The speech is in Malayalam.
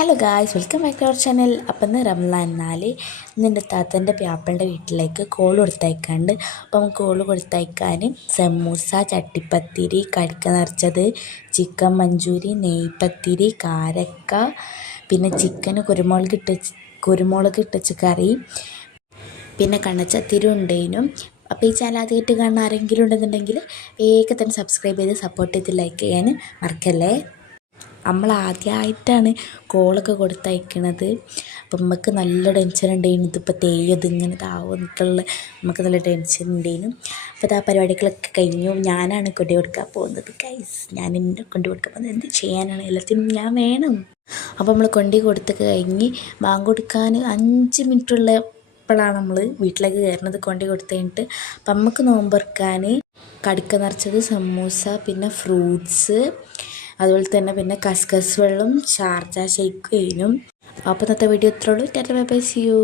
Hello guys, welcome back to our channel. അപ്പം ഇന്ന് റംലാൻ 4 എൻ്റെ താത്തൻ്റെ പ്യാപ്പിളിൻ്റെ വീട്ടിലേക്ക് കോൾ കൊടുത്തയക്കാണ്ട്. അപ്പം കോൾ കൊടുത്തയക്കാൻ സമൂസ, ചട്ടിപ്പത്തിരി, കടുക്ക നിറച്ചത്, ചിക്കൻ മഞ്ചൂരി, നെയ്പത്തിരി, കാരക്ക, പിന്നെ ചിക്കന് കുരുമുളക് ഇട്ടച്ച് കറി, പിന്നെ കണ്ണച്ചത്തിരി ഉണ്ടേനും. അപ്പോൾ ഈ ചാനൽ ആദ്യമായിട്ട് കാണുന്ന ആരെങ്കിലും ഉണ്ടെന്നുണ്ടെങ്കിൽ വേഗം തന്നെ സബ്സ്ക്രൈബ് ചെയ്ത് സപ്പോർട്ട് ചെയ്ത് ലൈക്ക് ചെയ്യാൻ മറക്കല്ലേ. നമ്മൾ ആദ്യമായിട്ടാണ് കോളൊക്കെ കൊടുത്തയക്കണത്. അപ്പം നമുക്ക് നല്ല ടെൻഷൻ ഉണ്ടായിരുന്നു, ഇതിപ്പോൾ തേയത് ഇങ്ങനെ താവോ എന്നൊക്കെയുള്ള നമുക്ക് നല്ല ടെൻഷൻ ഉണ്ടായിരുന്നു. അപ്പോൾ ആ പരിപാടികളൊക്കെ കഴിഞ്ഞു. ഞാനാണ് കൊണ്ടു കൊടുക്കാൻ പോകുന്നത് ഗൈസ്. ഞാൻ എന്നെ കൊണ്ടു കൊടുക്കാൻ പോകുന്നത് എന്ത് ചെയ്യാനാണ്, എല്ലാത്തിനും ഞാൻ വേണം. അപ്പോൾ നമ്മൾ കൊണ്ടു കൊടുത്തൊക്കെ കഴിഞ്ഞ് ബാങ്ക് കൊടുക്കാൻ 5 മിനിറ്റുള്ളപ്പോഴാണ് നമ്മൾ വീട്ടിലേക്ക് കയറുന്നത് കൊണ്ടു കൊടുത്തു കഴിഞ്ഞിട്ട്. അപ്പം നമുക്ക് നോമ്പറക്കാൻ കടുക്ക നിറച്ചത്, സമൂസ, പിന്നെ ഫ്രൂട്ട്സ്, അതുപോലെ തന്നെ പിന്നെ കസ്കസ് വെള്ളം, ഷാർജ ഷെയ്ക്ക് കഴിഞ്ഞു. അപ്പോൾ ഇന്നത്തെ വീഡിയോ ഇത്രയുള്ളൂ. Tata bye bye, see U.